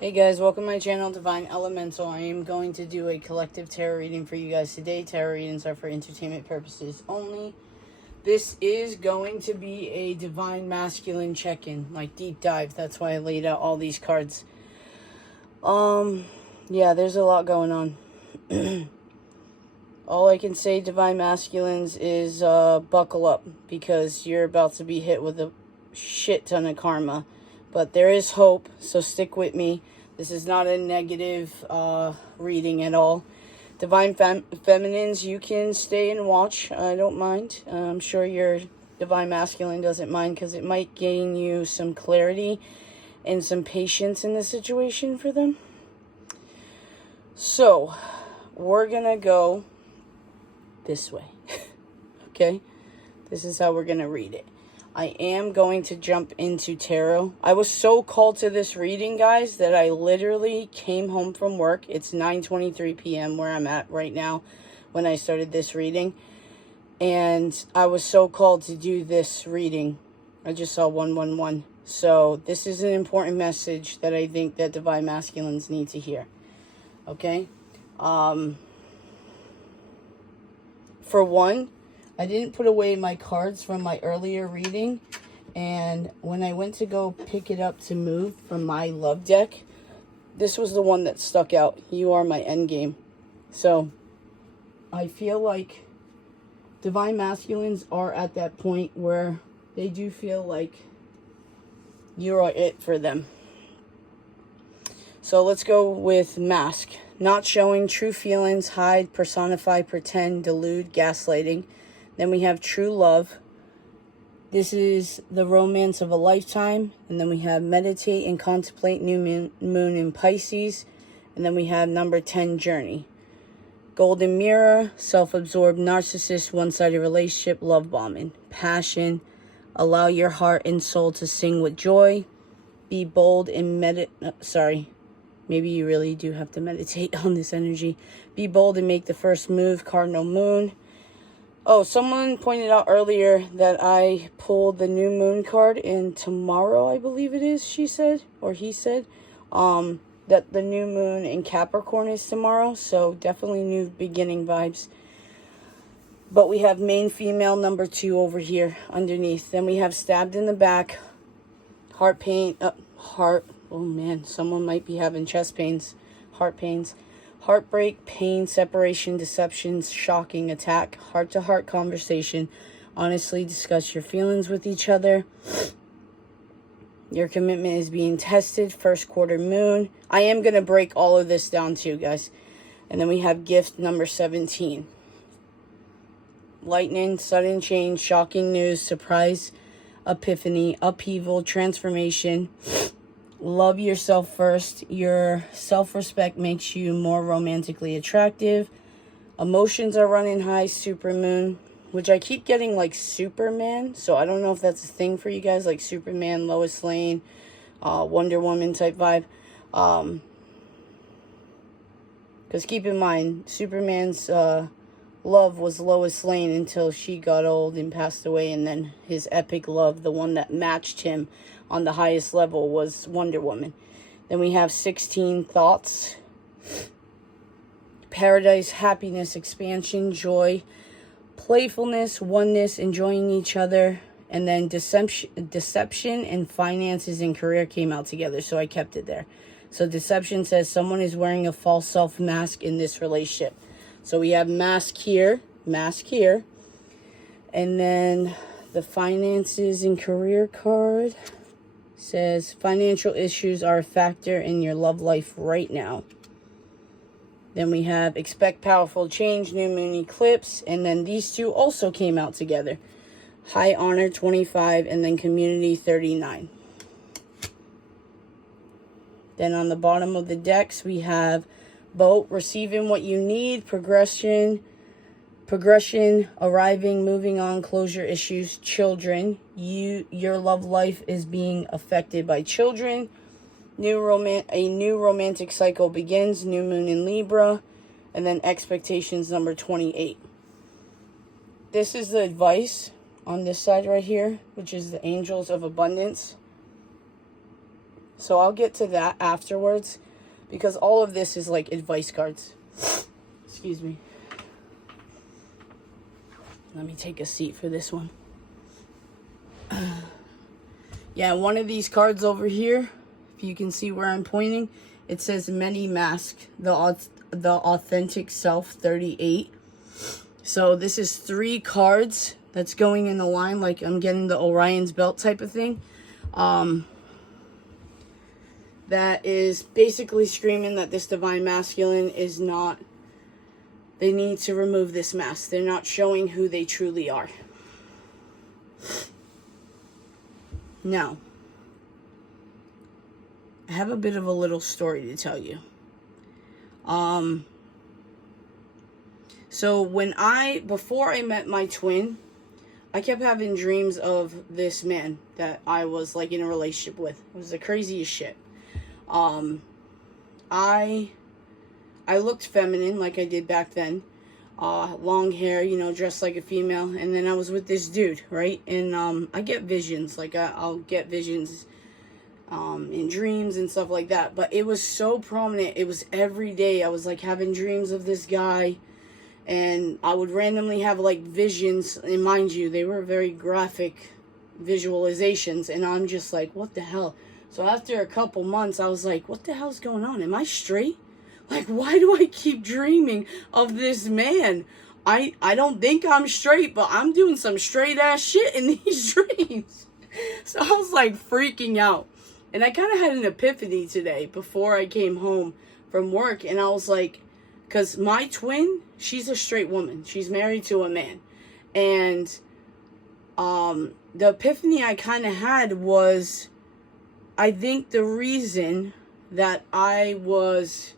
Hey guys, welcome to my channel, Divine Elemental. I am going to do a collective tarot reading for you guys today. Tarot readings are for entertainment purposes only. This is going to be a Divine Masculine check-in, like deep dive. That's why I laid out all these cards. Yeah, there's a lot going on. All I can say, Divine Masculines, is buckle up, because you're about to be hit with a shit ton of karma. But there is hope, so stick with me. This is not a negative reading at all. Divine Feminines, you can stay and watch. I don't mind. I'm sure your Divine Masculine doesn't mind, because it might gain you some clarity and some patience in the situation for them. So, we're going to go this way. Okay? This is how we're going to read it. I am going to jump into tarot. I was so called to this reading, guys, that I literally came home from work. It's 9:23 p.m. where I'm at right now when I started this reading. And I was so called to do this reading. I just saw 111. So this is an important message that I think that Divine Masculines need to hear. Okay? For one, I didn't put away my cards from my earlier reading, and when I went to go pick it up to move from my love deck, this was the one that stuck out. You are my endgame. So, I feel like Divine Masculines are at that point where they do feel like you are it for them. So, let's go with Mask. Not showing true feelings, hide, personify, pretend, delude, gaslighting. Then we have True Love. This is the romance of a lifetime. And then we have Meditate and Contemplate, New Moon in Pisces. And then we have number 10, Journey. Golden Mirror, Self-Absorbed Narcissist, One-Sided Relationship, Love Bombing. Passion, Allow your heart and soul to sing with joy. Be bold and maybe you really do have to meditate on this energy. Be bold and make the first move, Cardinal Moon. Oh, someone pointed out earlier that I pulled the new moon card, and tomorrow, I believe it is, she said, or he said, that the new moon in Capricorn is tomorrow. So definitely new beginning vibes. But we have main female number 2 over here underneath. Then we have Stabbed in the Back, heart pain, oh man, someone might be having chest pains, heart pains. Heartbreak, pain, separation, deceptions, shocking, attack, heart-to-heart conversation. Honestly discuss your feelings with each other. Your commitment is being tested. First quarter moon. I am going to break all of this down too, guys. And then we have gift number 17. Lightning, sudden change, shocking news, surprise, epiphany, upheaval, transformation. Love yourself first. Your self-respect makes you more romantically attractive. Emotions are running high. Supermoon, which I keep getting like Superman. So I don't know if that's a thing for you guys, like Superman, Lois Lane, Wonder Woman type vibe. Because keep in mind, Superman's love was Lois Lane until she got old and passed away. And then his epic love, the one that matched him on the highest level, was Wonder Woman. Then we have 16 thoughts. Paradise, happiness, expansion, joy, playfulness, oneness, enjoying each other. And then deception and finances and career came out together, so I kept it there. So deception says someone is wearing a false self mask in this relationship. So we have mask here. And then the finances and career card says financial issues are a factor in your love life right now. Then we have expect powerful change, new moon eclipse, and then these two also came out together. High honor 25 and then community 39. Then on the bottom of the decks we have boat, receiving what you need, progression, arriving, moving on, closure issues, children. Your love life is being affected by a new romantic cycle begins, new moon in Libra, and then expectations number 28. This is the advice on this side right here, which is the angels of abundance. So I'll get to that afterwards, because all of this is like advice cards. Excuse me. Let me take a seat for this one. Yeah, one of these cards over here, if you can see where I'm pointing, it says Many Mask, the Authentic Self 38. So this is 3 cards that's going in the line, like I'm getting the Orion's Belt type of thing. That is basically screaming that this divine masculine is not, they need to remove this mask. They're not showing who they truly are. Now, I have a bit of a little story to tell you. So before I met my twin, I kept having dreams of this man that I was like in a relationship with. It was the craziest shit. I looked feminine like I did back then. Long hair, you know, dressed like a female. And then I was with this dude, right? And I get visions. Like I'll get visions in dreams and stuff like that. But it was so prominent. It was every day. I was like having dreams of this guy. And I would randomly have like visions. And mind you, they were very graphic visualizations. And I'm just like, what the hell? So after a couple months, I was like, what the hell's going on? Am I straight? Like, why do I keep dreaming of this man? I don't think I'm straight, but I'm doing some straight ass shit in these dreams. So I was like freaking out. And I kind of had an epiphany today before I came home from work. And I was like, because my twin, she's a straight woman. She's married to a man. And the epiphany I kind of had was, I think the reason that I was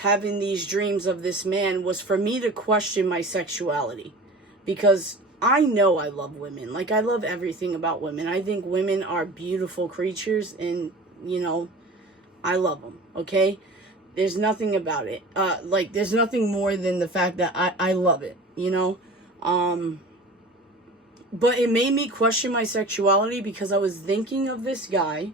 having these dreams of this man was for me to question my sexuality, because I know I love women. Like, I love everything about women. I think women are beautiful creatures, and, you know, I love them, okay? There's nothing about it. Like, there's nothing more than the fact that I love it, you know? But it made me question my sexuality, because I was thinking of this guy,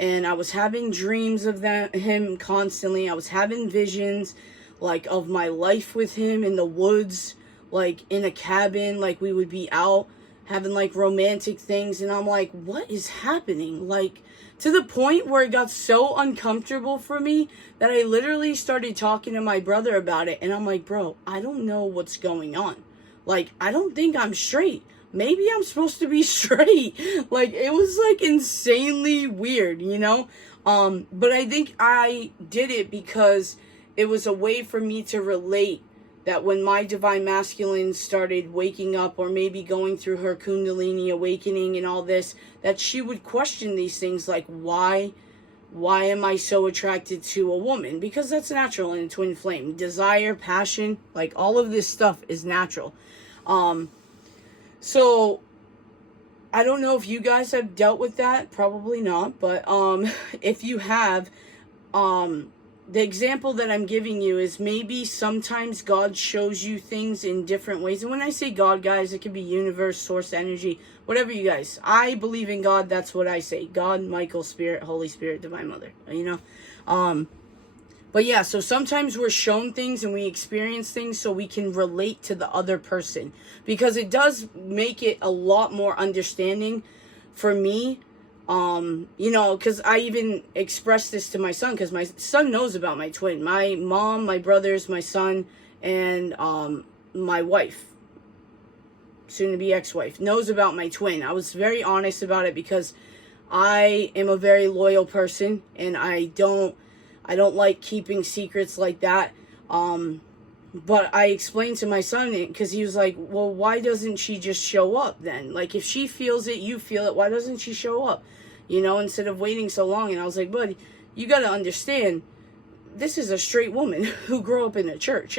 and I was having dreams of him constantly. I was having visions, like, of my life with him in the woods, like, in a cabin. Like, we would be out having, like, romantic things. And I'm like, what is happening? Like, to the point where it got so uncomfortable for me that I literally started talking to my brother about it. And I'm like, bro, I don't know what's going on. Like, I don't think I'm straight. Maybe I'm supposed to be straight. Like, it was like insanely weird, you know? But I think I did it because it was a way for me to relate that when my divine masculine started waking up, or maybe going through her Kundalini awakening and all this, that she would question these things like, why am I so attracted to a woman? Because that's natural in a twin flame. Desire, passion, like all of this stuff is natural. So, I don't know if you guys have dealt with that. Probably not. But if you have, the example that I'm giving you is maybe sometimes God shows you things in different ways. And when I say God, guys, it could be universe, source, energy, whatever you guys. I believe in God. That's what I say. God, Michael, Spirit, Holy Spirit, Divine Mother. You know? But yeah, so sometimes we're shown things and we experience things so we can relate to the other person. Because it does make it a lot more understanding for me. You know, because I even expressed this to my son, because my son knows about my twin. My mom, my brothers, my son, and my wife, soon-to-be ex-wife, knows about my twin. I was very honest about it because I am a very loyal person, and I don't like keeping secrets like that. But I explained to my son, because he was like, well, why doesn't she just show up then? Like, if she feels it, you feel it, why doesn't she show up? You know, instead of waiting so long. And I was like, buddy, you got to understand, this is a straight woman who grew up in a church.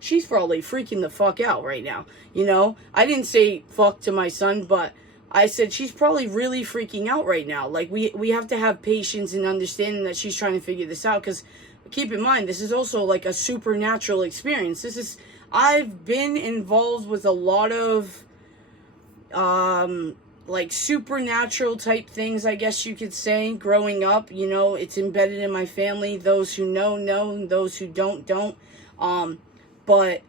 She's probably freaking the fuck out right now. You know, I didn't say fuck to my son, but I said she's probably really freaking out right now. Like, we have to have patience and understanding that she's trying to figure this out. Because keep in mind, this is also like a supernatural experience. I've been involved with a lot of like supernatural type things, I guess you could say, growing up. You know, it's embedded in my family. Those who know, and those who don't. But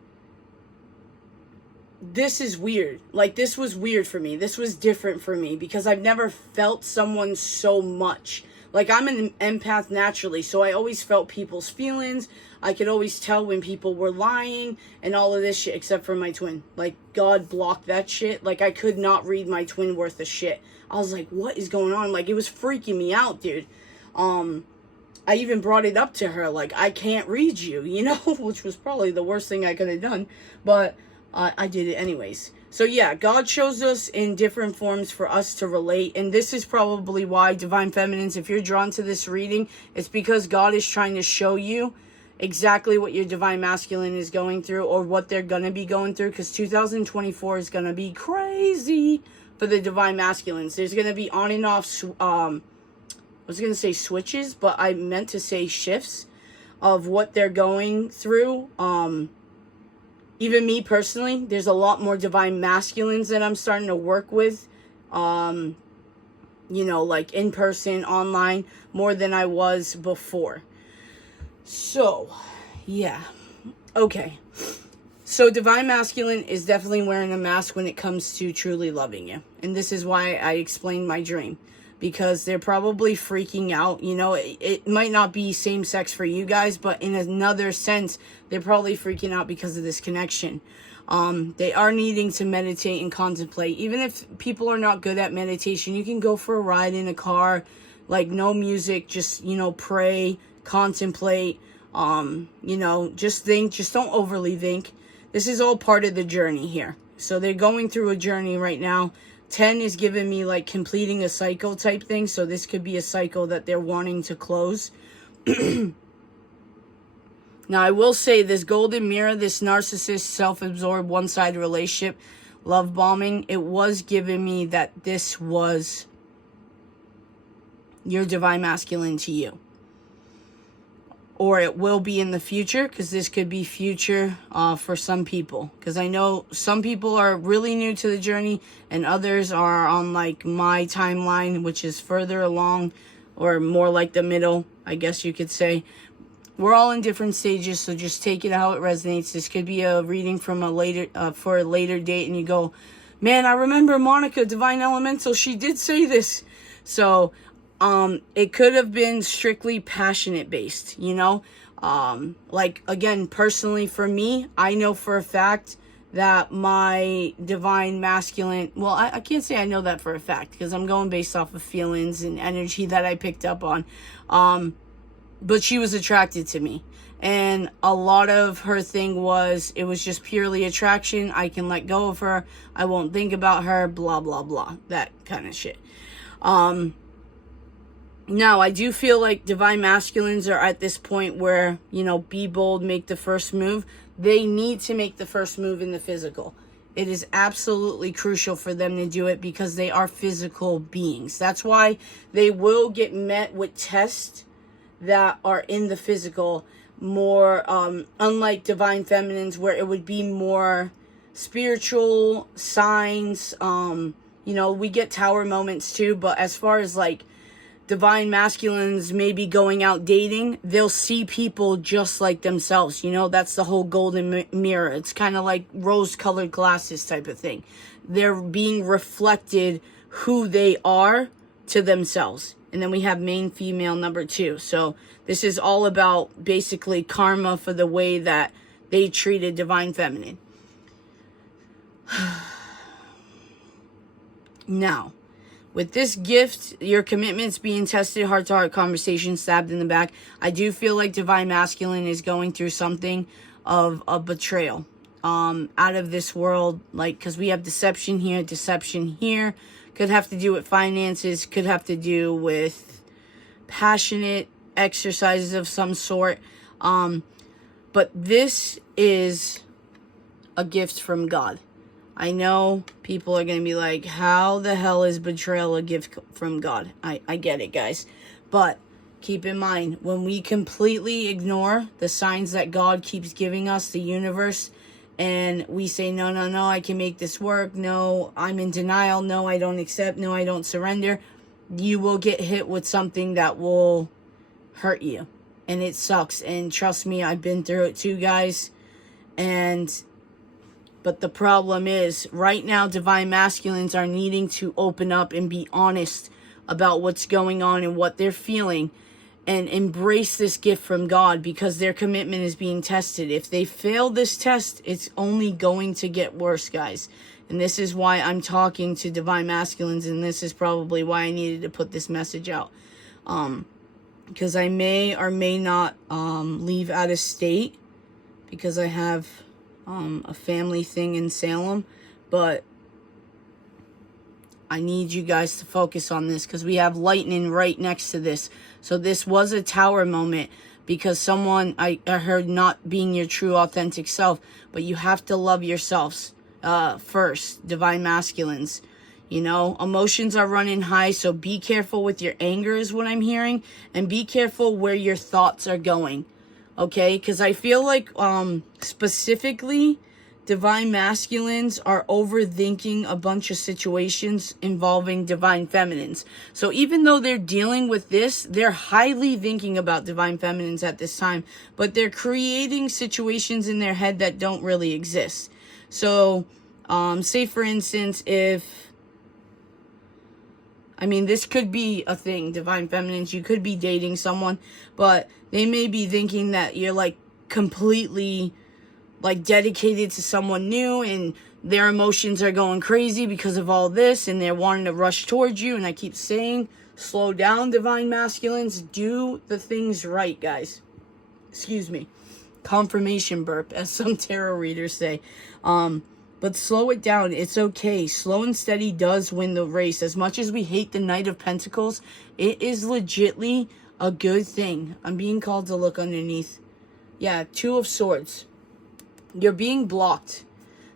this is weird. Like, this was weird for me. This was different for me because I've never felt someone so much. Like, I'm an empath naturally, so I always felt people's feelings. I could always tell when people were lying and all of this shit, except for my twin. Like, God blocked that shit. Like, I could not read my twin worth of shit. I was like, what is going on? Like, it was freaking me out, dude. I even brought it up to her, like, I can't read you, you know, which was probably the worst thing I could have done, but I did it anyways. So yeah, God shows us in different forms for us to relate, and this is probably why, Divine Feminines, if you're drawn to this reading, it's because God is trying to show you exactly what your Divine Masculine is going through, or what they're going to be going through, because 2024 is going to be crazy for the Divine Masculines. There's going to be on and off, I was going to say switches, but I meant to say shifts of what they're going through. Even me personally, there's a lot more Divine Masculines that I'm starting to work with. You know, like in person, online, more than I was before. So, yeah. Okay. So, Divine Masculine is definitely wearing a mask when it comes to truly loving you. And this is why I explained my dream. Because they're probably freaking out. You know, it might not be same sex for you guys, but in another sense, they're probably freaking out because of this connection. They are needing to meditate and contemplate. Even if people are not good at meditation, you can go for a ride in a car, like no music, just, you know, pray, contemplate, you know, just think, just don't overly think. This is all part of the journey here. So they're going through a journey right now. 10 is giving me like completing a cycle type thing. So this could be a cycle that they're wanting to close. Now, I will say this golden mirror, this narcissist, self-absorbed, one-sided relationship, love bombing, it was giving me that this was your Divine Masculine to you. Or it will be in the future, because this could be future for some people. Because I know some people are really new to the journey, and others are on like my timeline, which is further along, or more like the middle, I guess you could say. We're all in different stages, so just take it how it resonates. This could be a reading from a later for a later date, and you go, man, I remember Monica, Divine Elemental, she did say this. So it could have been strictly passionate based, you know, like, again, personally for me, I know for a fact that my Divine Masculine, well, I can't say I know that for a fact, because I'm going based off of feelings and energy that I picked up on, but she was attracted to me, and a lot of her thing was, it was just purely attraction. I can let go of her, I won't think about her, blah blah blah, that kind of shit. Now, I do feel like Divine Masculines are at this point where, you know, be bold, make the first move. They need to make the first move in the physical. It is absolutely crucial for them to do it, because they are physical beings. That's why they will get met with tests that are in the physical more, unlike Divine Feminines, where it would be more spiritual signs. You know, we get tower moments too, but as far as like Divine Masculines maybe going out dating, they'll see people just like themselves. You know, that's the whole golden mirror. It's kind of like rose-colored glasses type of thing. They're being reflected who they are to themselves. And then we have main female number 2. So this is all about basically karma for the way that they treated Divine Feminine. Now, with this gift, your commitment's being tested, heart-to-heart conversation, stabbed in the back. I do feel like Divine Masculine is going through something of a betrayal. Out of this world, like, because we have deception here. Could have to do with finances, could have to do with passionate exercises of some sort. But this is a gift from God. I know people are going to be like, how the hell is betrayal a gift from God? I get it, guys. But keep in mind, when we completely ignore the signs that God keeps giving us, the universe, and we say, no, no, no, I can make this work. No, I'm in denial. No, I don't accept. No, I don't surrender. You will get hit with something that will hurt you. And it sucks. And trust me, I've been through it too, guys. But the problem is, right now, divine masculines are needing to open up and be honest about what's going on and what they're feeling, and embrace this gift from God, because their commitment is being tested. If they fail this test, it's only going to get worse, guys. And this is why I'm talking to divine masculines, and this is probably why I needed to put this message out. Because I may or may not leave out of state, because I have a family thing in Salem, but I need you guys to focus on this, because we have lightning right next to this. So this was a tower moment, because someone, I heard, not being your true authentic self, but you have to love yourselves first, divine masculines. You know, emotions are running high, so be careful with your anger is what I'm hearing, and be careful where your thoughts are going. Okay, because I feel like specifically divine masculines are overthinking a bunch of situations involving divine feminines. So even though they're dealing with this, they're highly thinking about divine feminines at this time, but they're creating situations in their head that don't really exist. So say for instance, this could be a thing, divine feminines. You could be dating someone, but they may be thinking that you're like completely like dedicated to someone new, and their emotions are going crazy because of all this, and they're wanting to rush towards you. And I keep saying, slow down, divine masculines. Do the things right, guys. Excuse me. Confirmation burp, as some tarot readers say. But slow it down. It's okay. Slow and steady does win the race. As much as we hate the Knight of Pentacles, it is legitly a good thing. I'm being called to look underneath. Yeah, Two of Swords. You're being blocked.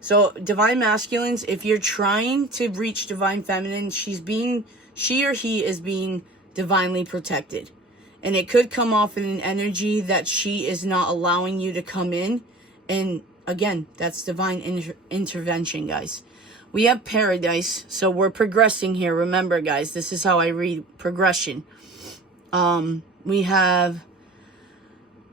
So, divine masculines, if you're trying to reach divine feminine, she or he is being divinely protected. And it could come off in an energy that she is not allowing you to come in. And again, that's divine intervention, guys. We have Paradise, so we're progressing here. Remember, guys, this is how I read progression. We have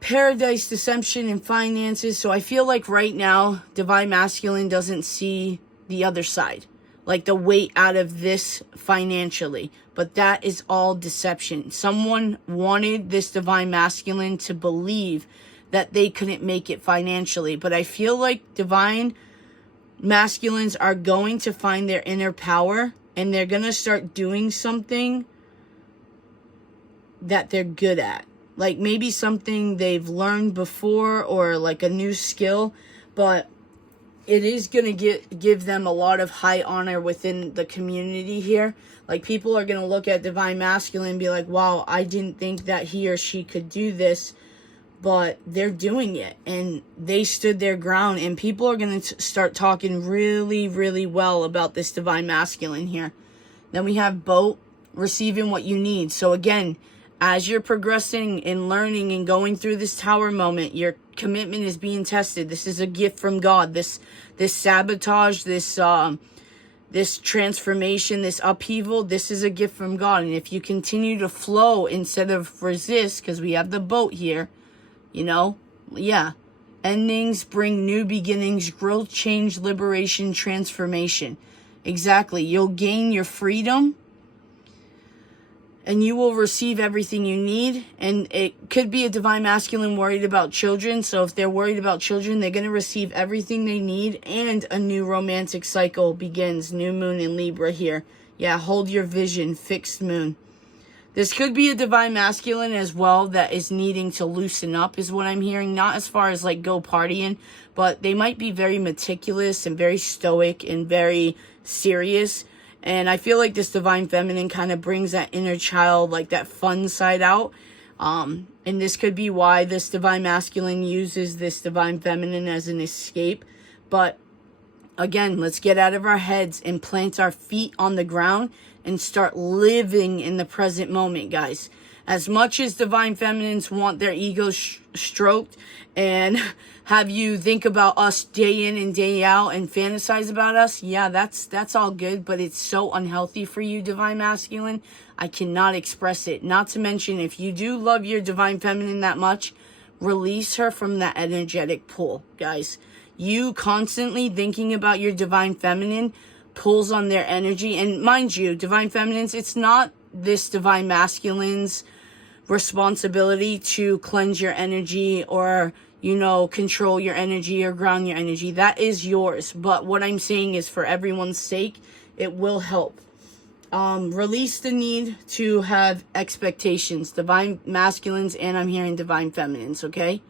Paradise, Deception, and Finances. So I feel like right now, divine masculine doesn't see the other side, like the weight out of this financially. But that is all deception. Someone wanted this divine masculine to believe that they couldn't make it financially. But I feel like divine masculines are going to find their inner power, and they're going to start doing something that they're good at. Like maybe something they've learned before, or like a new skill, but it is going to give them a lot of high honor within the community here. Like people are going to look at divine masculine and be like, wow, I didn't think that he or she could do this, but they're doing it, and they stood their ground, and people are going to start talking really, really well about this divine masculine here. Then we have Boat, receiving what you need. So again, as you're progressing and learning and going through this tower moment, your commitment is being tested. This is a gift from God. This sabotage, this transformation, this upheaval, this is a gift from God. And if you continue to flow instead of resist, because we have the Boat here, you know, yeah. Endings bring new beginnings, growth, change, liberation, transformation. Exactly. You'll gain your freedom, and you will receive everything you need. And it could be a divine masculine worried about children. So if they're worried about children, they're going to receive everything they need. And a new romantic cycle begins. New moon in Libra here. Yeah, hold your vision. Fixed moon. This could be a divine masculine as well that is needing to loosen up, is what I'm hearing. Not as far as like go partying, but they might be very meticulous and very stoic and very serious. And I feel like this divine feminine kind of brings that inner child, like that fun side out. And this could be why this divine masculine uses this divine feminine as an escape. But again, let's get out of our heads and plant our feet on the ground and start living in the present moment, guys. As much as divine feminines want their egos stroked and have you think about us day in and day out and fantasize about us, yeah, that's all good, but it's so unhealthy for you, divine masculine. I cannot express it. Not to mention, if you do love your divine feminine that much, release her from that energetic pull, guys. You constantly thinking about your divine feminine pulls on their energy. And mind you, divine feminines, it's not this divine masculine's responsibility to cleanse your energy or, you know, control your energy or ground your energy. That is yours. But what I'm saying is, for everyone's sake, it will help. Release the need to have expectations, divine masculines, and I'm hearing divine feminines, okay?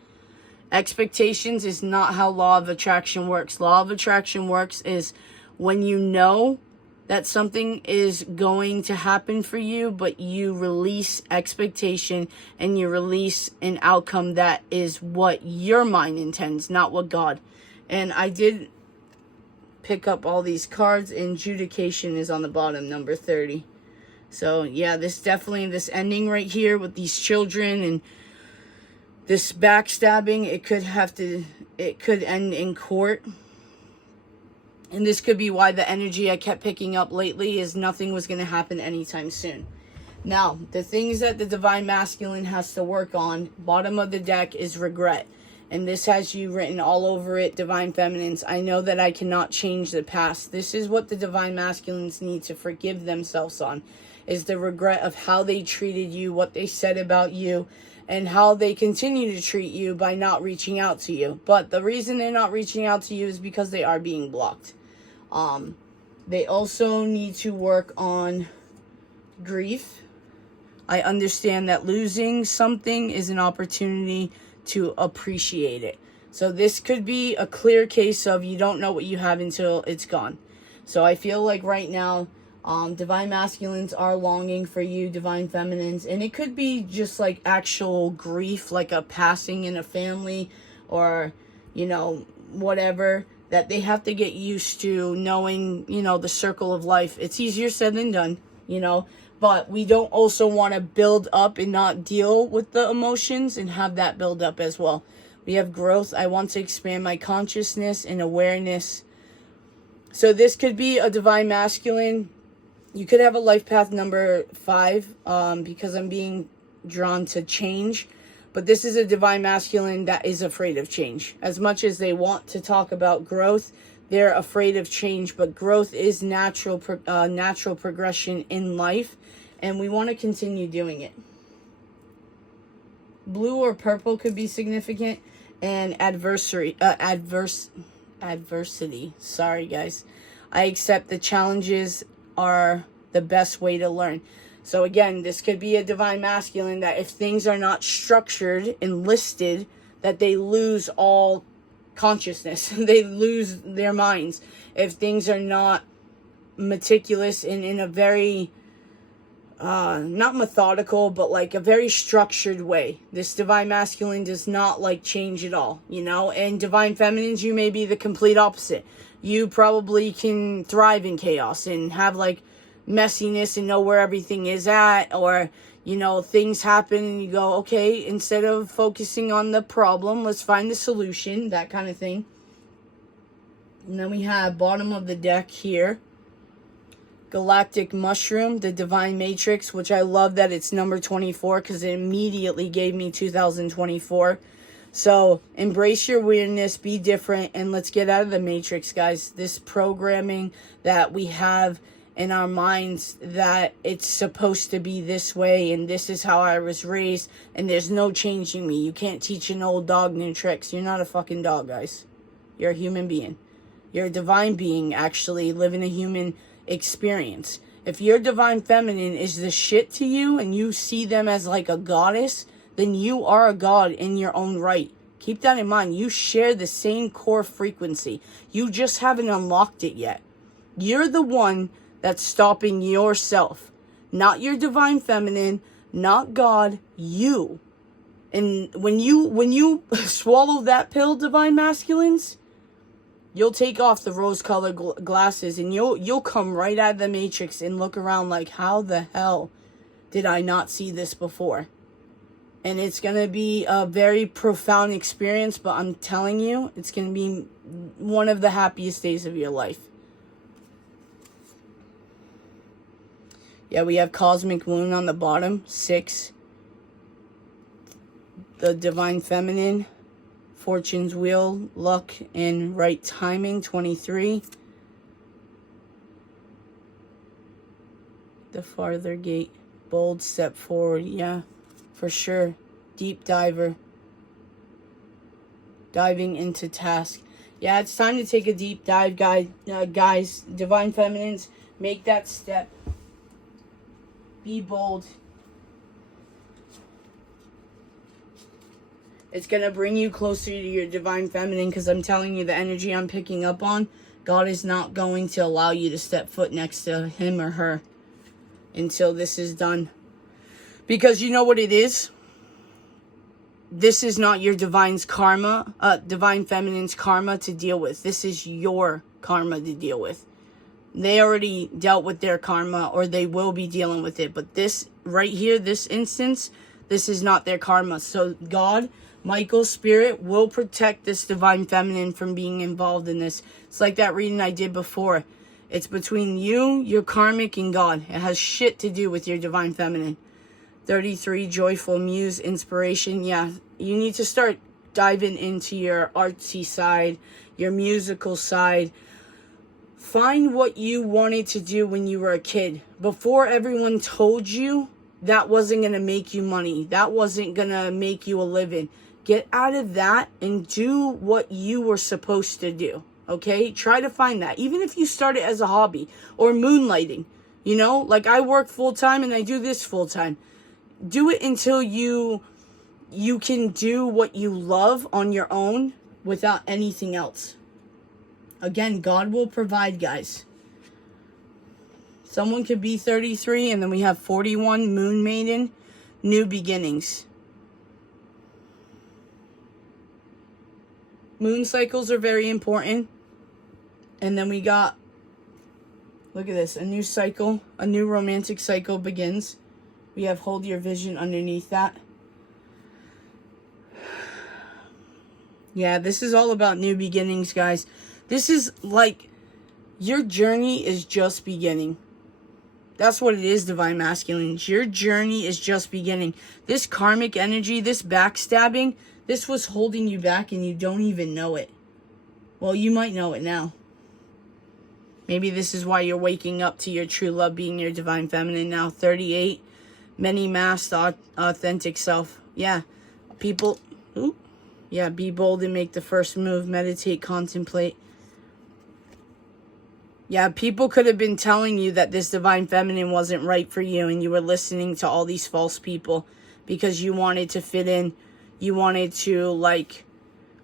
Expectations is not how law of attraction works. Law of attraction works is when you know that something is going to happen for you, but you release expectation and you release an outcome that is what your mind intends, not what God. And I did pick up all these cards, and adjudication is on the bottom, number 30. So yeah, this ending right here with these children and this backstabbing, it could end in court. And this could be why the energy I kept picking up lately is nothing was going to happen anytime soon. Now, the things that the divine masculine has to work on, bottom of the deck, is regret. And this has you written all over it, divine feminines. I know that I cannot change the past. This is what the divine masculines need to forgive themselves on, is the regret of how they treated you, what they said about you, and how they continue to treat you by not reaching out to you. But the reason they're not reaching out to you is because they are being blocked. They also need to work on grief. I understand that losing something is an opportunity to appreciate it. So this could be a clear case of you don't know what you have until it's gone. So I feel like right now, divine masculines are longing for you, divine feminines, and it could be just like actual grief, like a passing in a family, or, you know, whatever, that they have to get used to knowing, you know, the circle of life. It's easier said than done, you know, but we don't also want to build up and not deal with the emotions and have that build up as well. We have growth. I want to expand my consciousness and awareness. So this could be a divine masculine. You could have a life path number 5, because I'm being drawn to change. But this is a divine masculine that is afraid of change. As much as they want to talk about growth, they're afraid of change. But growth is natural progression in life, and we want to continue doing it. Blue or purple could be significant, and adversity. Sorry, guys. I accept the challenges are the best way to learn. So again, this could be a divine masculine that if things are not structured and listed, that they lose all consciousness. They lose their minds. If things are not meticulous and in a very, not methodical, but like a very structured way. This divine masculine does not like change at all, you know? And divine feminines, you may be the complete opposite. You probably can thrive in chaos and have like messiness and know where everything is at, or, you know, things happen and you go, okay, instead of focusing on the problem, let's find the solution, that kind of thing. And then we have bottom of the deck here, galactic mushroom, the divine matrix, which I love that it's number 24 because it immediately gave me 2024. So embrace your weirdness, be different, and let's get out of the matrix, guys. This programming that we have in our minds that it's supposed to be this way and this is how I was raised and there's no changing me. You can't teach an old dog new tricks. You're not a fucking dog, guys. You're a human being. You're a divine being, actually living a human experience. If your divine feminine is the shit to you and you see them as like a goddess, then you are a god in your own right. Keep that in mind. You share the same core frequency. You just haven't unlocked it yet. You're the one that's stopping yourself. Not your divine feminine, not God, you. And when you swallow that pill, divine masculines, you'll take off the rose-colored glasses and you'll come right out of the matrix and look around like, how the hell did I not see this before? And it's going to be a very profound experience, but I'm telling you, it's going to be one of the happiest days of your life. Yeah, we have Cosmic Moon on the bottom, 6. The Divine Feminine, Fortune's Wheel, Luck and Right Timing, 23. The Farther Gate, Bold Step Forward, yeah, for sure. Deep Diver, diving into task. Yeah, it's time to take a deep dive, guys. Divine Feminines, make that step. Be bold. It's going to bring you closer to your Divine Feminine, because I'm telling you, the energy I'm picking up on, God is not going to allow you to step foot next to him or her until this is done. Because you know what it is? This is not your Divine Feminine's karma to deal with. This is your karma to deal with. They already dealt with their karma, or they will be dealing with it. But this right here, this instance, this is not their karma. So God, Michael's spirit, will protect this Divine Feminine from being involved in this. It's like that reading I did before. It's between you, your karmic, and God. It has shit to do with your Divine Feminine. 33, Joyful Muse, Inspiration. Yeah, you need to start diving into your artsy side, your musical side. Find what you wanted to do when you were a kid. Before everyone told you that wasn't going to make you money. That wasn't going to make you a living. Get out of that and do what you were supposed to do. Okay? Try to find that. Even if you start it as a hobby or moonlighting. You know, like I work full time and I do this full time. Do it until you can do what you love on your own without anything else. Again, God will provide, guys. Someone could be 33, and then we have 41, Moon Maiden, New Beginnings. Moon cycles are very important. And then we got, look at this, a new cycle, a new romantic cycle begins. We have Hold Your Vision underneath that. Yeah, this is all about new beginnings, guys. This is like, your journey is just beginning. That's what it is, Divine Masculines. Your journey is just beginning. This karmic energy, this backstabbing, this was holding you back and you don't even know it. Well, you might know it now. Maybe this is why you're waking up to your true love being your Divine Feminine now. 38, Many Masked, Authentic Self. Yeah, people, yeah, be bold and make the first move. Meditate, contemplate. Yeah, people could have been telling you that this Divine Feminine wasn't right for you, and you were listening to all these false people because you wanted to fit in. You wanted to, like,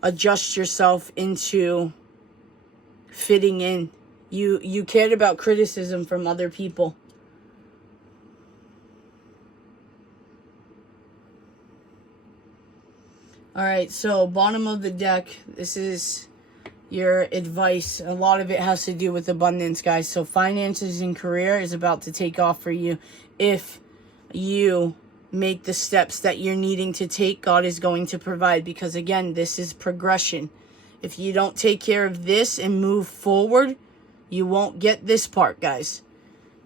adjust yourself into fitting in. You cared about criticism from other people. All right, so bottom of the deck, this is your advice. A lot of it has to do with abundance, guys. So finances and career is about to take off for you. If you make the steps that you're needing to take, God is going to provide, because again, this is progression. If you don't take care of this and move forward, you won't get this part, guys.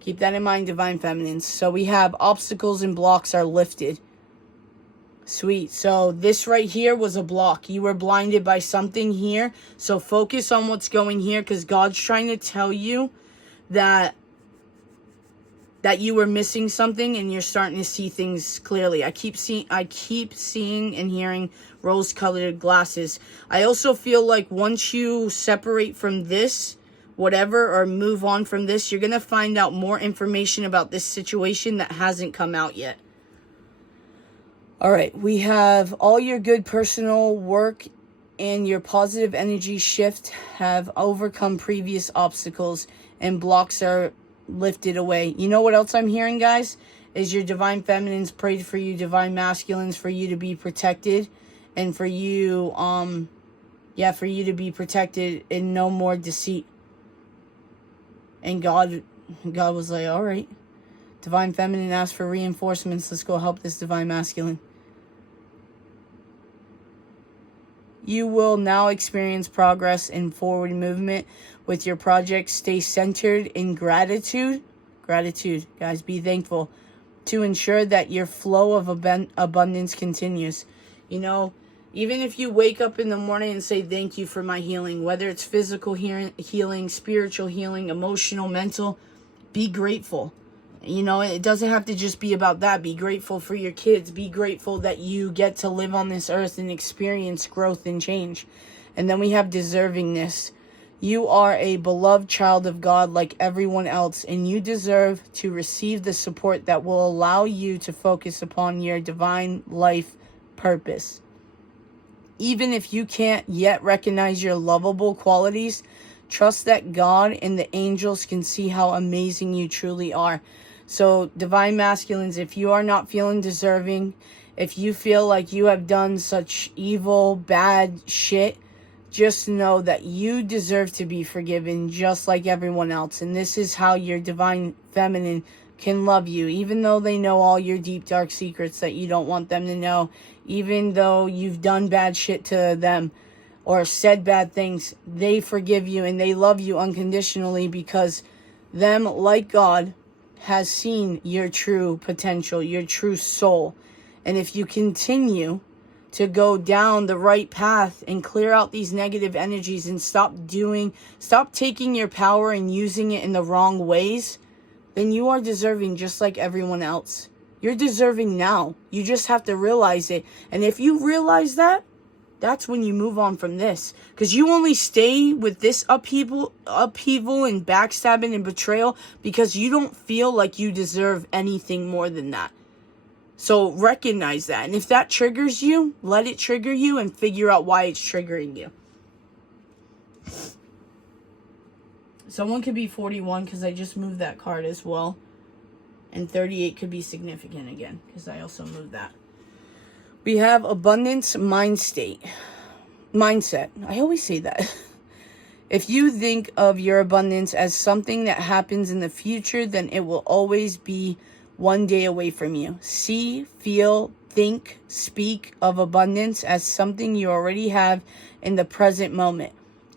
Keep that in mind, Divine Feminines. So we have obstacles and blocks are lifted. Sweet. So this right here was a block. You were blinded by something here. So focus on what's going here, because God's trying to tell you that you were missing something and you're starting to see things clearly. I keep seeing and hearing rose-colored glasses. I also feel like once you separate from this, whatever, or move on from this, you're going to find out more information about this situation that hasn't come out yet. All right, we have all your good personal work and your positive energy shift have overcome previous obstacles and blocks are lifted away. You know what else I'm hearing, guys? Is your Divine Feminines prayed for you, Divine Masculines, for you to be protected and for you, for you to be protected and no more deceit. And God was like, all right. Divine Feminine asks for reinforcements. Let's go help this Divine Masculine. You will now experience progress and forward movement with your project. Stay centered in gratitude. Gratitude, guys, be thankful to ensure that your flow of abundance continues. You know, even if you wake up in the morning and say, thank you for my healing, whether it's physical healing, spiritual healing, emotional, mental, be grateful. You know, it doesn't have to just be about that. Be grateful for your kids. Be grateful that you get to live on this earth and experience growth and change. And then we have deservingness. You are a beloved child of God like everyone else, and you deserve to receive the support that will allow you to focus upon your divine life purpose. Even if you can't yet recognize your lovable qualities, trust that God and the angels can see how amazing you truly are. So, Divine Masculines, if you are not feeling deserving, if you feel like you have done such evil, bad shit, just know that you deserve to be forgiven just like everyone else. And this is how your Divine Feminine can love you, even though they know all your deep, dark secrets that you don't want them to know, even though you've done bad shit to them or said bad things. They forgive you and they love you unconditionally because them, like God, has seen your true potential, your true soul. And if you continue to go down the right path and clear out these negative energies and stop taking your power and using it in the wrong ways, then you are deserving just like everyone else. You're deserving now. You just have to realize it. And if you realize that, that's when you move on from this. Because you only stay with this upheaval and backstabbing and betrayal because you don't feel like you deserve anything more than that. So recognize that. And if that triggers you, let it trigger you and figure out why it's triggering you. Someone could be 41 because I just moved that card as well. And 38 could be significant again because I also moved that. We have abundance mindset. I always say that. If you think of your abundance as something that happens in the future, then it will always be one day away from you. See, feel, think, speak of abundance as something you already have in the present moment.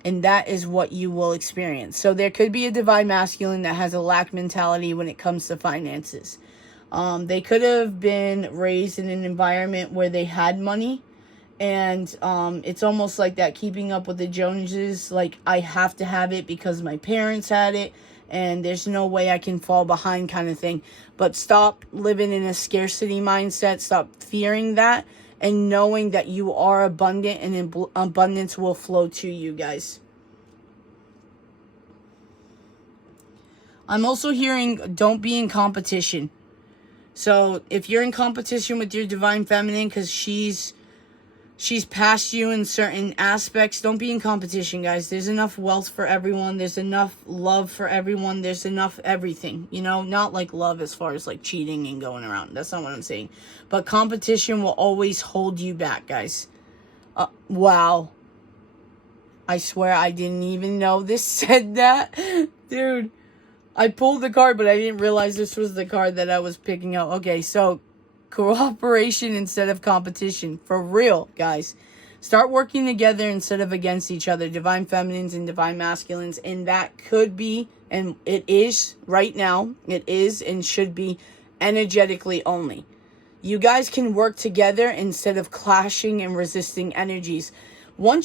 And that is what you will experience. So there could be a Divine Masculine that has a lack mentality when it comes to finances. They could have been raised in an environment where they had money. And it's almost like that keeping up with the Joneses. Like, I have to have it because my parents had it. And there's no way I can fall behind kind of thing. But stop living in a scarcity mindset. Stop fearing that. And knowing that you are abundant and abundance will flow to you, guys. I'm also hearing don't be in competition. So if you're in competition with your Divine Feminine because she's past you in certain aspects, don't be in competition, guys. There's enough wealth for everyone. There's enough love for everyone. There's enough everything. You know, not like love as far as like cheating and going around. That's not what I'm saying. But competition will always hold you back, guys. Wow. I swear I didn't even know this said that. Dude, I pulled the card, but I didn't realize this was the card that I was picking out. Okay, so cooperation instead of competition. For real, guys. Start working together instead of against each other. Divine Feminines and Divine Masculines. And that could be, and it is right now, it is and should be energetically only. You guys can work together instead of clashing and resisting energies. Let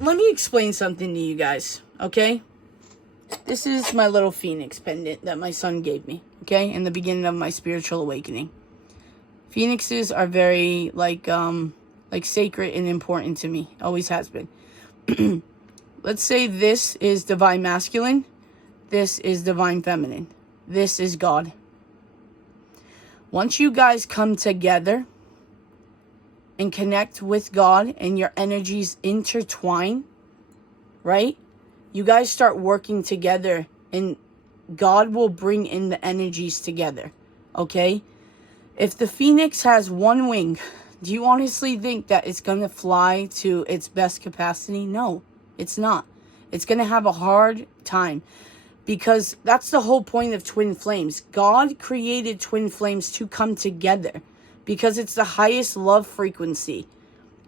me explain something to you guys, okay? This is my little phoenix pendant that my son gave me, okay? In the beginning of my spiritual awakening. Phoenixes are very, like sacred and important to me. Always has been. Let's say this is Divine Masculine. This is Divine Feminine. This is God. Once you guys come together and connect with God and your energies intertwine, right? You guys start working together and God will bring in the energies together, okay? If the phoenix has one wing, do you honestly think that it's going to fly to its best capacity? No, it's not. It's going to have a hard time. because that's the whole point of twin flames. God created twin flames to come together because it's the highest love frequency.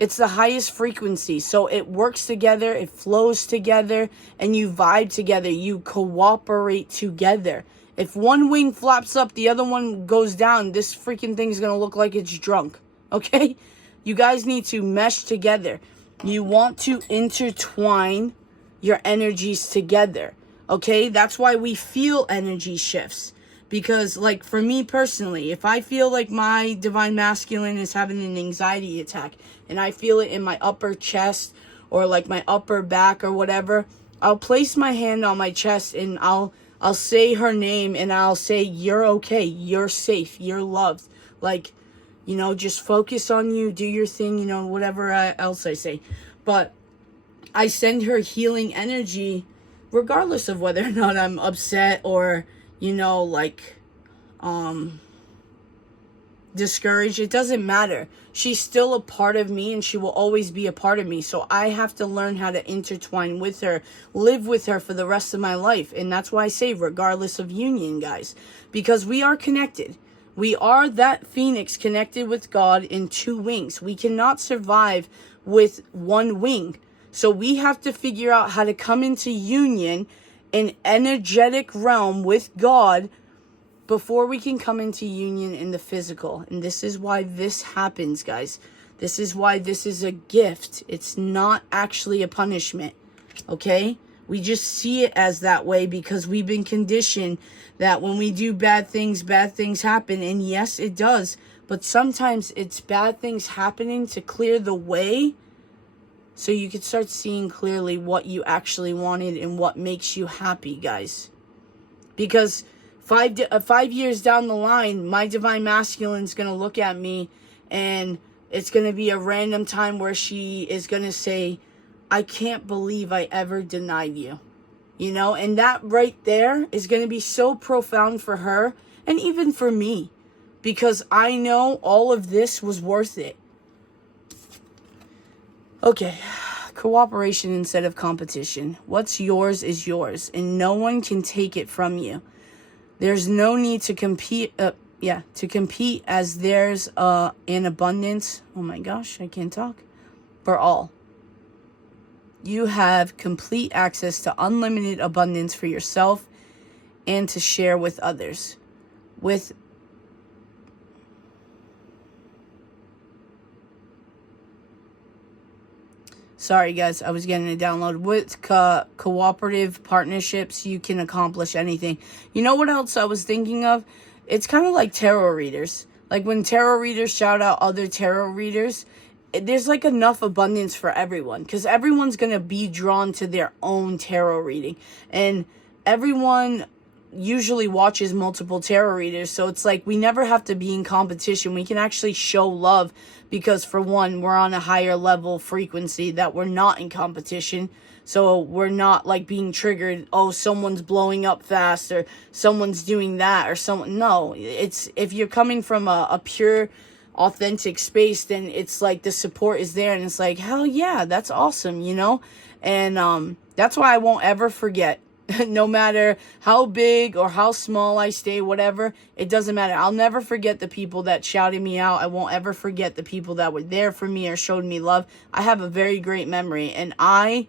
It's the highest frequency. So it works together, it flows together, and you vibe together. You cooperate together. If one wing flaps up, the other one goes down, this freaking thing is going to look like it's drunk. Okay? You guys need to mesh together. You want to intertwine your energies together. Okay? That's why we feel energy shifts. Because, like, for me personally, if I feel like my divine masculine is having an anxiety attack and I feel it in my upper chest or like my upper back or whatever, I'll place my hand on my chest and I'll say her name and I'll say, you're okay, you're safe, you're loved. Like, you know, just focus on you, do your thing, you know, whatever else I say. But I send her healing energy regardless of whether or not I'm upset or, you know, like, discouraged. It doesn't matter. She's still a part of me and she will always be a part of me. So I have to learn how to intertwine with her, live with her for the rest of my life. And that's why I say regardless of union, guys, because we are connected. We are that phoenix connected with God in two wings. We cannot survive with one wing. So we have to figure out how to come into union in energetic realm with God before we can come into union in the physical. And this is why this happens, guys. This is why this is a gift. It's not actually a punishment. Okay? We just see it as that way because we've been conditioned that when we do bad things happen. And yes, it does. But sometimes it's bad things happening to clear the way so you can start seeing clearly what you actually wanted and what makes you happy, guys. Because 5 years down the line, my divine masculine is going to look at me and it's going to be a random time where she is going to say, I can't believe I ever denied you. You know, and that right there is going to be so profound for her and even for me, because I know all of this was worth it. Okay, cooperation instead of competition. What's yours is yours, and no one can take it from you. There's no need to compete. To compete as there's an abundance. Oh my gosh, I can't talk. For all. You have complete access to unlimited abundance for yourself and to share with others. Sorry, guys, I was getting a download. With cooperative partnerships, you can accomplish anything. You know what else I was thinking of? It's kind of like tarot readers. Like when tarot readers shout out other tarot readers, there's like enough abundance for everyone. Because everyone's going to be drawn to their own tarot reading. And everyone usually watches multiple tarot readers, so it's like we never have to be in competition. We can actually show love because, for one, we're on a higher level frequency that we're not in competition, so we're not like being triggered. Oh, someone's blowing up fast or someone's doing that or someone. No, it's if you're coming from a pure authentic space, then it's like the support is there and it's like, hell yeah, that's awesome, you know. And that's why I won't ever forget. No matter how big or how small I stay, whatever, it doesn't matter. I'll never forget the people that shouted me out. I won't ever forget the people that were there for me or showed me love. I have a very great memory, and I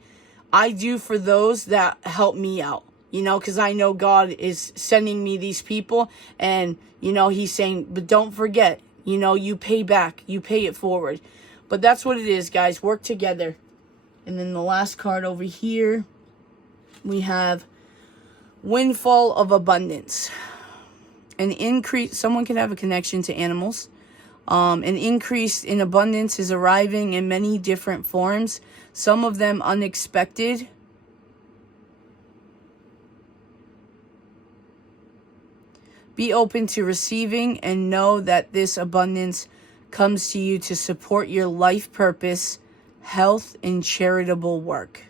do for those that help me out, you know, because I know God is sending me these people, and, you know, he's saying, but don't forget, you know, you pay back, you pay it forward. But that's what it is, guys. Work together. And then the last card over here, we have windfall of abundance. An increase, someone can have a connection to animals. An increase in abundance is arriving in many different forms, some of them unexpected. Be open to receiving and know that this abundance comes to you to support your life purpose, health, and charitable work.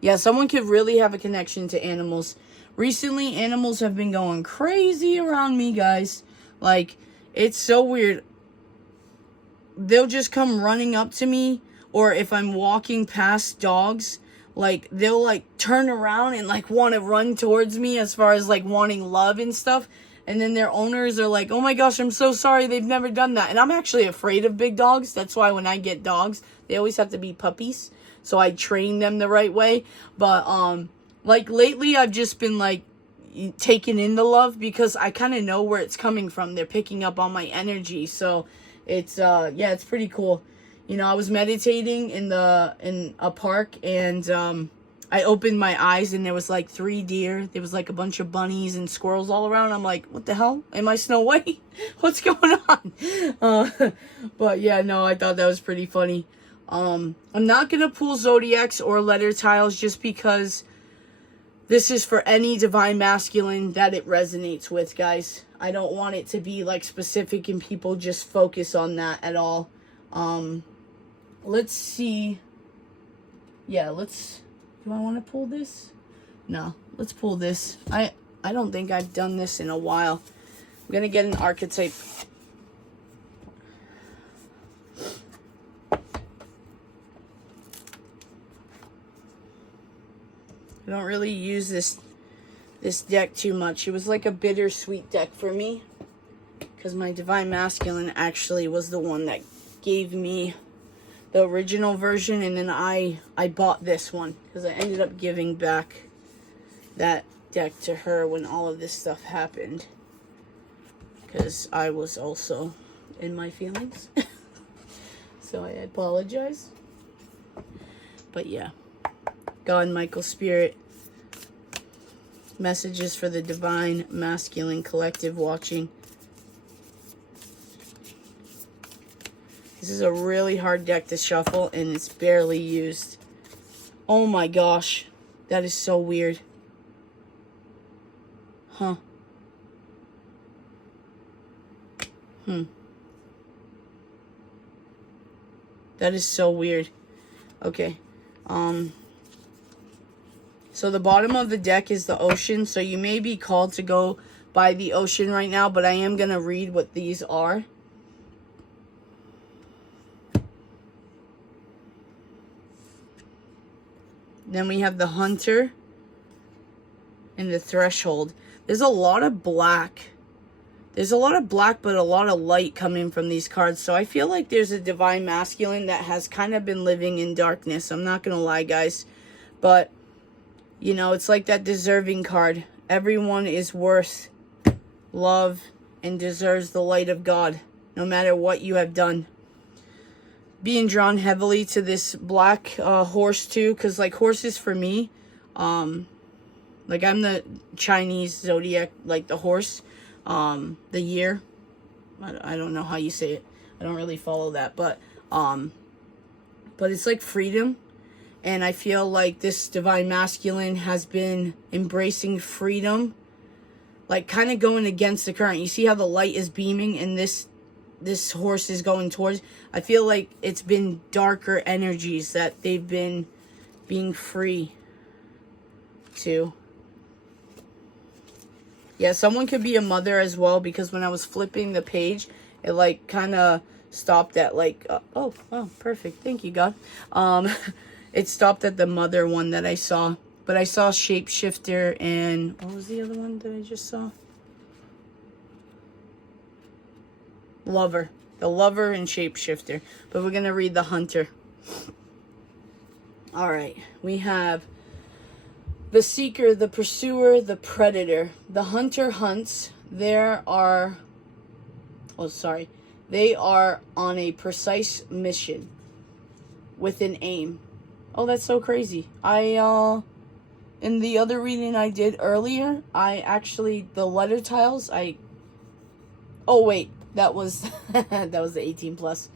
Yeah, someone could really have a connection to animals. Recently, animals have been going crazy around me, guys. Like, it's so weird. They'll just come running up to me, or if I'm walking past dogs, like, they'll, like, turn around and, like, want to run towards me as far as, like, wanting love and stuff. And then their owners are like, oh my gosh, I'm so sorry, they've never done that. And I'm actually afraid of big dogs. That's why when I get dogs, they always have to be puppies. So I train them the right way. But, like, lately I've just been, like, taken in the love because I kind of know where it's coming from. They're picking up on my energy. So it's, yeah, it's pretty cool. You know, I was meditating in a park, and, I opened my eyes and there was like 3 deer. There was like a bunch of bunnies and squirrels all around. I'm like, what the hell? Am I Snow White? What's going on? But yeah, no, I thought that was pretty funny. I'm not going to pull zodiacs or letter tiles just because this is for any divine masculine that it resonates with, guys. I don't want it to be like specific and people just focus on that at all. Let's see. Yeah, do I want to pull this? No, let's pull this. I don't think I've done this in a while. I'm going to get an archetype. I don't really use this deck too much. It was like a bittersweet deck for me, because my Divine Masculine actually was the one that gave me the original version, and then I bought this one because I ended up giving back that deck to her when all of this stuff happened, because I was also in my feelings. So I apologize. But yeah, God, Michael, Spirit, messages for the Divine Masculine Collective watching. This is a really hard deck to shuffle, and it's barely used. Oh my gosh. That is so weird. Huh. That is so weird. Okay. So the bottom of the deck is the ocean, so you may be called to go by the ocean right now, but I am going to read what these are. Then we have the Hunter and the Threshold. There's a lot of black. There's a lot of black, but a lot of light coming from these cards. So I feel like there's a Divine Masculine that has kind of been living in darkness. I'm not going to lie, guys. But, you know, it's like that deserving card. Everyone is worth love and deserves the light of God, no matter what you have done. Being drawn heavily to this black horse too, because like horses for me, like I'm the Chinese zodiac, like the horse, the year. I don't know how you say it. I don't really follow that, but it's like freedom, and I feel like this Divine Masculine has been embracing freedom, like kind of going against the current. You see how the light is beaming and this horse is going towards. I feel like it's been darker energies that they've been being free to. Yeah, someone could be a mother as well, because when I was flipping the page, it like kind of stopped at like, oh, perfect. Thank you, God. It stopped at the mother one that I saw, but I saw Shapeshifter, and what was the other one that I just saw? Lover. The Lover and Shapeshifter. But we're going to read the Hunter. Alright. We have the Seeker, the Pursuer, the Predator. The Hunter hunts. They are on a precise mission with an aim. Oh, that's so crazy. In the other reading I did earlier, the letter tiles, oh wait. That was the 18 plus.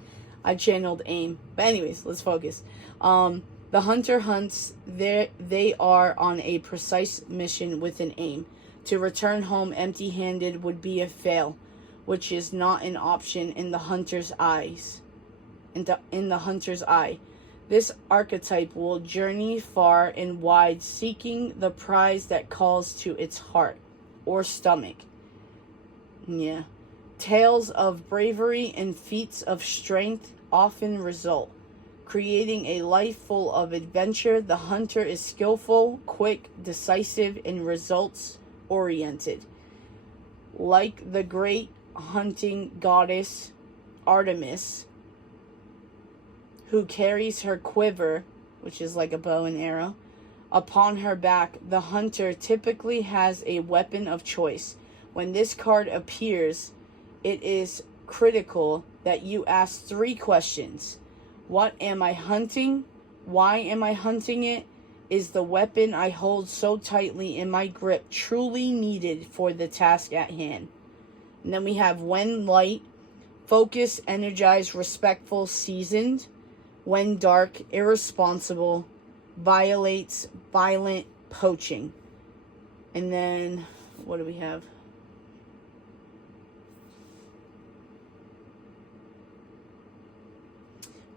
I channeled AIM. But anyways, let's focus. The Hunter hunts. They are on a precise mission with an aim. To return home empty-handed would be a fail, which is not an option in the hunter's eyes. In the hunter's eye, this archetype will journey far and wide, seeking the prize that calls to its heart or stomach. Yeah. Tales of bravery and feats of strength often result. creating a life full of adventure. The hunter is skillful, quick, decisive, and results-oriented. Like the great hunting goddess Artemis, who carries her quiver, which is like a bow and arrow, upon her back, the hunter typically has a weapon of choice. When this card appears, it is critical that you ask 3 questions. What am I hunting? Why am I hunting it? Is the weapon I hold so tightly in my grip truly needed for the task at hand? And then we have when light, focused, energized, respectful, seasoned. When dark, irresponsible, violates, violent, poaching. And then, what do we have?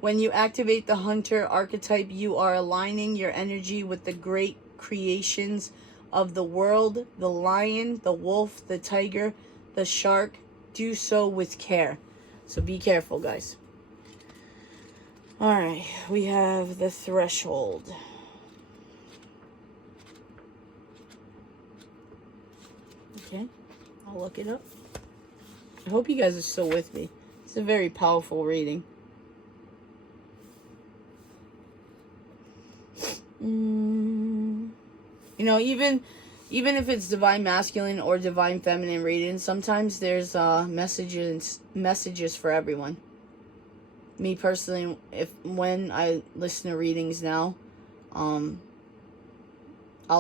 When you activate the hunter archetype, you are aligning your energy with the great creations of the world, the lion, the wolf, the tiger, the shark. Do so with care. So be careful, guys. All right, we have the threshold. Okay, I'll look it up. I hope you guys are still with me. It's a very powerful reading. You know, even if it's divine masculine or divine feminine reading, sometimes there's messages for everyone. Me personally, when I listen to readings now, I'll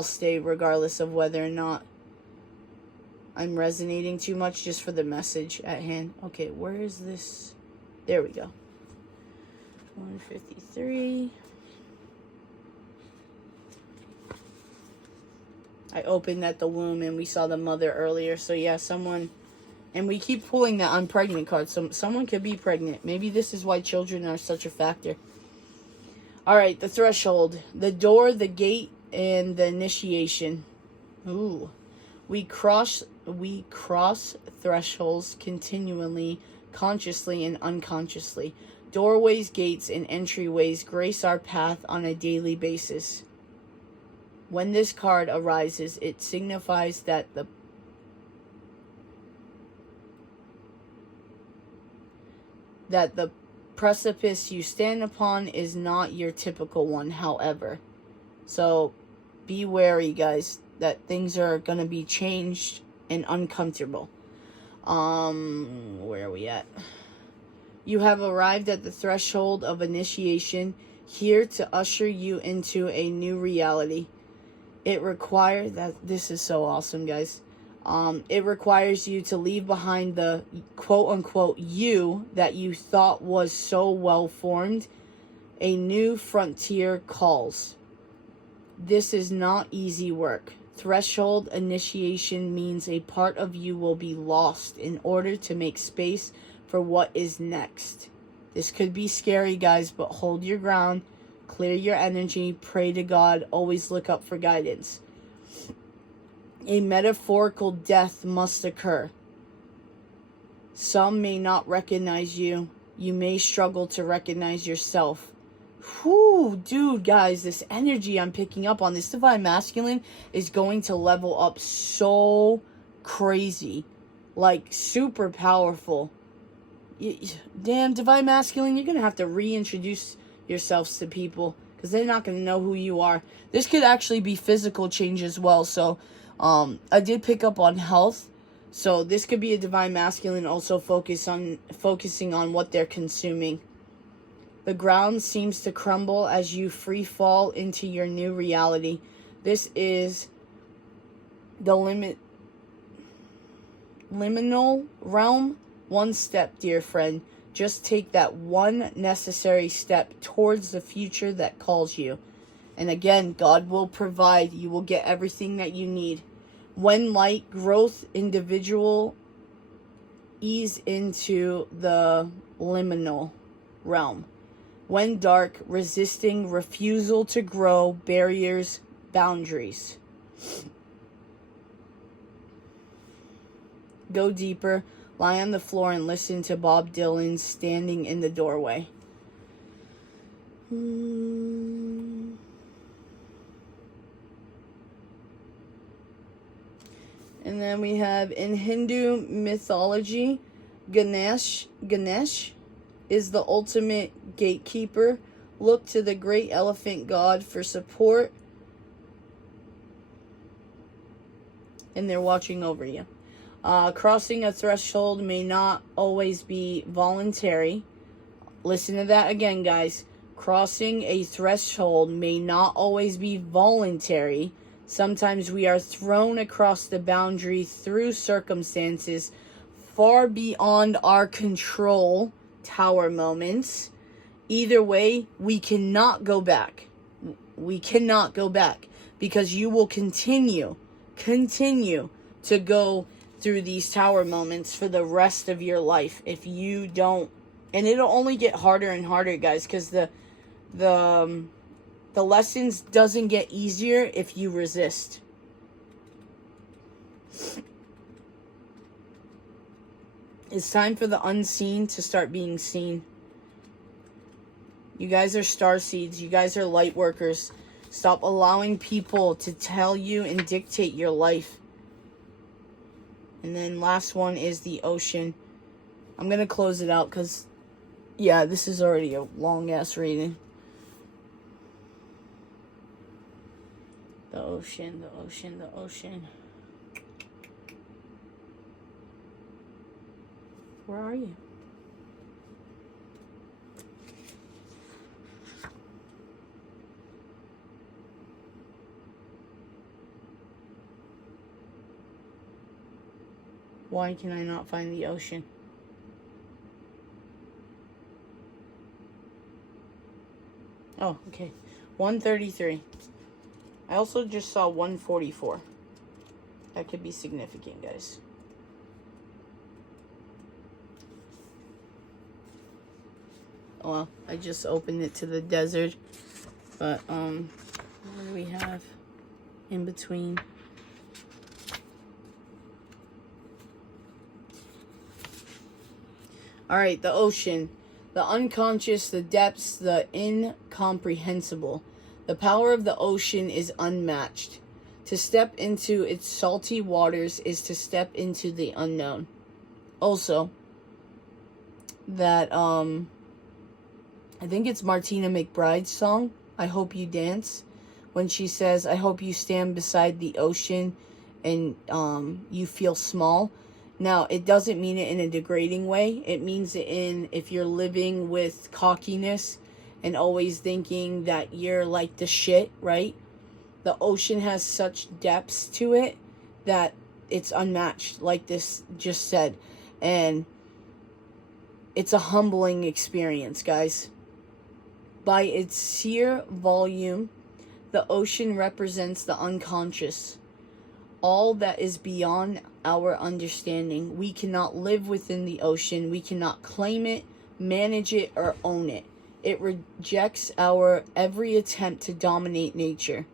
stay regardless of whether or not I'm resonating too much, just for the message at hand. Okay, where is this? There we go. 153. I opened at the womb and we saw the mother earlier. So yeah, someone, and we keep pulling that I'm pregnant card. So someone could be pregnant. Maybe this is why children are such a factor. All right, the threshold, the door, the gate, and the initiation. Ooh, we cross thresholds continually, consciously and unconsciously. Doorways, gates, and entryways grace our path on a daily basis. When this card arises, it signifies that the precipice you stand upon is not your typical one, however. So be wary, guys, that things are going to be changed and uncomfortable. Where are we at? You have arrived at the threshold of initiation, here to usher you into a new reality. It requires that. This is so awesome, guys. It requires you to leave behind the quote-unquote you that you thought was so well formed. A new frontier calls. This is not easy work. Threshold initiation means a part of you will be lost in order to make space for what is next. This could be scary, guys, but hold your ground. Clear your energy, pray to God, always look up for guidance. A metaphorical death must occur. Some may not recognize you. You may struggle to recognize yourself. Whew, dude, guys, this energy I'm picking up on this divine masculine is going to level up so crazy. Like, super powerful. Damn, divine masculine, you're going to have to reintroduce yourselves to people, because they're not going to know who you are. This could actually be physical change as well. So I did pick up on health, so this could be a divine masculine also focusing on what they're consuming. The ground seems to crumble as you free fall into your new reality. This is the liminal realm. One step, dear friend. Just take that one necessary step towards the future that calls you. And again, God will provide. You will get everything that you need. When light, growth, individual, ease into the liminal realm. When dark, resisting, refusal to grow, barriers, boundaries. Go deeper. Lie on the floor and listen to Bob Dylan's Standing in the Doorway. And then we have in Hindu mythology, Ganesh is the ultimate gatekeeper. Look to the great elephant god for support, and they're watching over you. Crossing a threshold may not always be voluntary. Listen to that again, guys. Crossing a threshold may not always be voluntary. Sometimes we are thrown across the boundary through circumstances far beyond our control. Tower moments. Either way, we cannot go back. We cannot go back because you will continue to go through these tower moments for the rest of your life if you don't. And it'll only get harder and harder, guys, because the lessons doesn't get easier if you resist. It's time for the unseen to start being seen. You guys are star seeds. You guys are light workers. Stop allowing people to tell you and dictate your life. And then last one is the ocean. I'm going to close it out because, yeah, this is already a long-ass reading. The ocean, the ocean, the ocean. Where are you? Why can I not find the ocean? Oh, okay. 133. I also just saw 144. That could be significant, guys. Well, I just opened it to the desert. But, what do we have in between? Alright, the ocean. The unconscious, the depths, the incomprehensible. The power of the ocean is unmatched. To step into its salty waters is to step into the unknown. Also, that, I think it's Martina McBride's song, I Hope You Dance, when she says, I hope you stand beside the ocean and you feel small. Now, it doesn't mean it in a degrading way. It means it in if you're living with cockiness and always thinking that you're like the shit, right? The ocean has such depths to it that it's unmatched, like this just said. And it's a humbling experience, guys. By its sheer volume, the ocean represents the unconscious. All that is beyond our understanding. We cannot live within the ocean. We cannot claim it, manage it, or own it. It rejects our every attempt to dominate nature.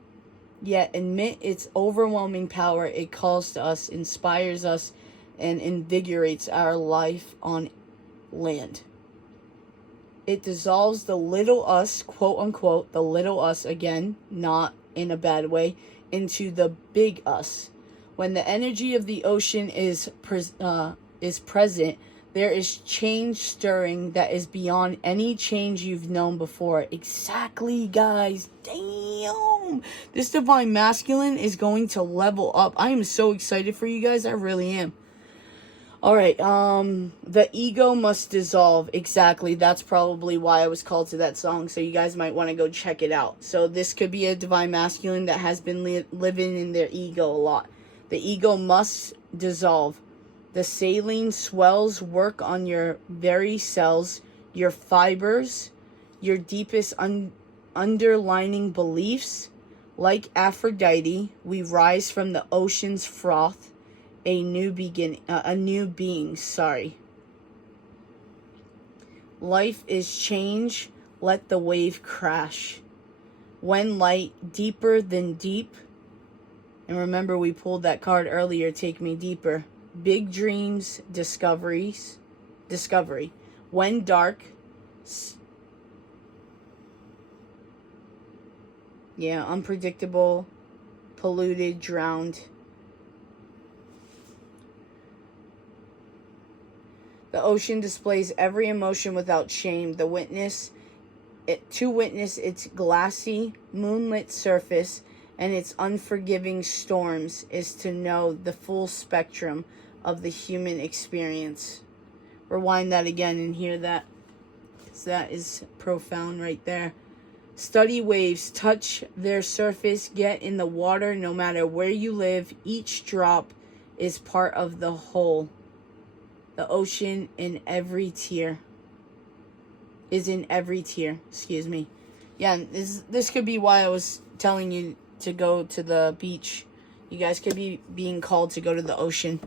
Yet amid its overwhelming power, it calls to us, inspires us, and invigorates our life on land. It dissolves the little us, quote unquote, the little us, again, not in a bad way, into the big us. When the energy of the ocean is present, there is change stirring that is beyond any change you've known before. Exactly, guys. Damn. This divine masculine is going to level up. I am so excited for you guys. I really am. Alright, the ego must dissolve. Exactly, that's probably why I was called to that song, so you guys might want to go check it out. So this could be a divine masculine that has been living in their ego a lot. The ego must dissolve. The saline swells work on your very cells, your fibers, your deepest underlining beliefs. Like Aphrodite, we rise from the ocean's froth. A new being, sorry. Life is change, let the wave crash. When light, deeper than deep. And remember, we pulled that card earlier, take me deeper. Big dreams, discovery. When dark, Yeah, unpredictable, polluted, drowned. The ocean displays every emotion without shame. To witness its glassy, moonlit surface and its unforgiving storms is to know the full spectrum of the human experience. Rewind that again and hear that. That is profound right there. Study waves, touch their surface, get in the water. No matter where you live, each drop is part of the whole. The ocean in every tear is in every tear. Excuse me. Yeah, this could be why I was telling you to go to the beach. You guys could be being called to go to the ocean.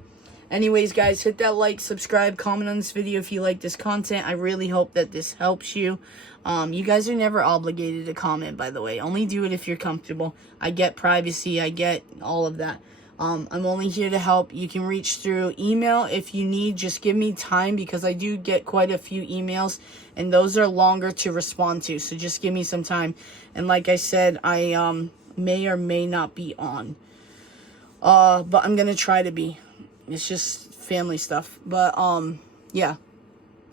Anyways, guys, hit that like, subscribe, comment on this video if you like this content. I really hope that this helps you. You guys are never obligated to comment, by the way. Only do it if you're comfortable. I get privacy. I get all of that. I'm only here to help. You can reach through email if you need. Just give me time because I do get quite a few emails, and those are longer to respond to. So just give me some time. And like I said, I may or may not be on. But I'm going to try to be. It's just family stuff. But, yeah.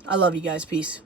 I love you guys. Peace.